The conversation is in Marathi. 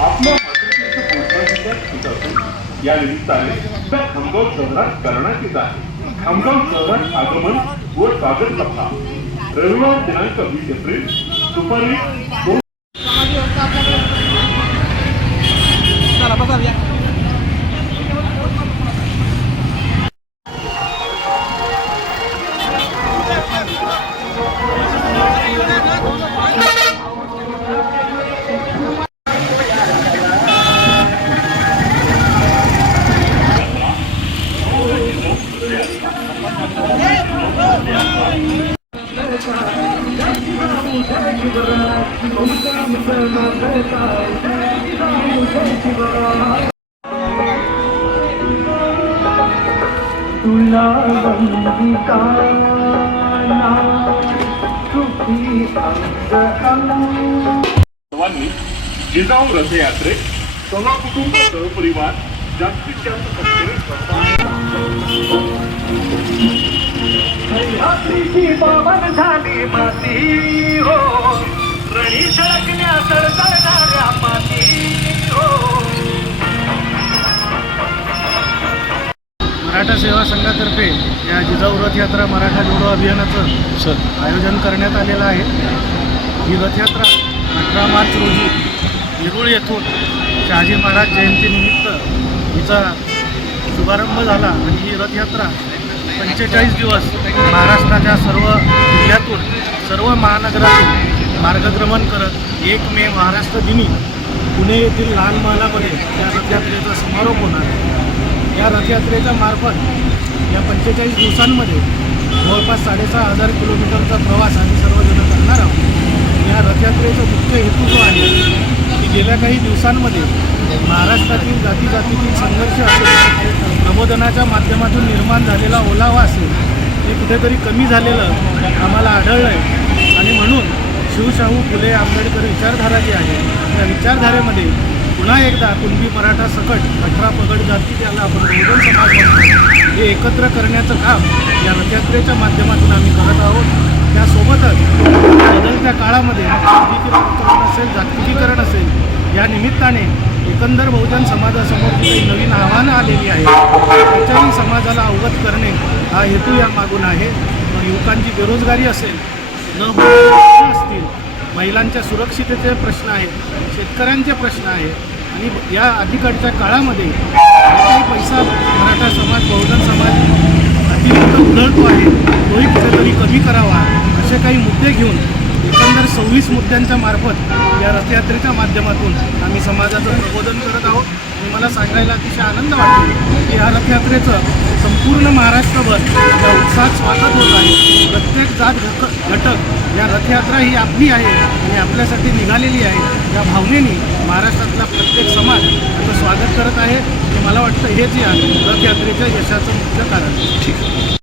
आपल्या मातृत्वाचं पोषण सुद्धा होत या निमित्ताने त्या खामगाव शहरात करण्यात येत आहे खामगाव शहरात आगमन व स्वागत सभा रविवार दिनांक वीस एप्रिल दुपारी चला बसा तुला वंदिताना सर्वांनी जिजाऊ रथयात्रेत सर्व कुटुंब सहपरिवार जास्तीत जास्त संख्येने सहभागी हत्तीची पावन झाली माती हो रणी सळकण्या सळसळणाऱ्या माती हो मराठा सेवा संघातर्फे या जिजाऊ रथयात्रा मराठा जोडो अभियानाचं आयोजन करण्यात आलेलं आहे. ही रथयात्रा अठरा मार्च रोजी येरूळ येथून शहाजी महाराज जयंतीनिमित्त हिचा शुभारंभ झाला आणि ही रथयात्रा पंचेचाळीस दिवस महाराष्ट्राच्या सर्व जिल्ह्यातून सर्व महानगरातून मार्गक्रमण करत एक मे महाराष्ट्र दिनी पुणे येथील लहान महालामध्ये या रथयात्रेचा समारोप होणार आहे. या रथयात्रेच्या मार्फत या पंचेचाळीस दिवसांमध्ये जवळपास साडेसहा हजार किलोमीटरचा प्रवास आम्ही सर्वजण करणार आहोत. या रथयात्रेचा मुख्य हेतू जो आहे की गेल्या काही दिवसांमध्ये महाराष्ट्रातील जाती जातीतील संघर्ष असेल प्रबोधनाच्या माध्यमातून निर्माण झालेला ओलावा असेल हे कुठेतरी कमी झालेलं आम्हाला आढळलं आहे आणि म्हणून शिवशाहू फुले आंबेडकर विचारधारा जी आहे त्या विचारधारेमध्ये पुन्हा एकदा कुणबी मराठा सकट अठरा पगड जाती त्याला आपण बहुजन समाज म्हणतो हे एकत्र करण्याचं काम या रथयात्रेच्या माध्यमातून आम्ही करत आहोत. त्यासोबतच बदलत्या काळामध्ये जागतिकीकरण असेल जागतिकीकरण असेल या निमित्ताने एकंदर बहुजन समाजासमोर जी काही नवीन आव्हानं आलेली आहेत त्याच्याही समाजाला अवगत करणे हा हेतू या मागून आहे. मग युवकांची बेरोजगारी असेल न असतील महिलांच्या सुरक्षिततेचे प्रश्न आहेत शेतकऱ्यांचे प्रश्न आहेत आणि या अलीकडच्या काळामध्ये काही पैसा मराठा समाज बहुजन समाज अतिरिक्त उधळतो आहे तोही कुठेतरी कमी करावा असे काही मुद्दे घेऊन एकंदर सव्वीस मुद्द्यांच्या मार्फत या रथयात्रेच्या माध्यमातून आम्ही समाजाचं प्रबोधन करत आहोत. आणि मला सांगायला अतिशय आनंद वाटतो की या रथयात्रेचं संपूर्ण महाराष्ट्रभर या उत्साहात स्वागत होत आहे. प्रत्येक जात घटक घटक या रथयात्रा ही आपली आहे आणि आपल्यासाठी निघालेली आहे. या भावनेने महाराष्ट्रातला प्रत्येक समाज याचं स्वागत करत आहे. आणि मला वाटतं हेच या रथयात्रेच्या यशाचं मुख्य कारण. आहे.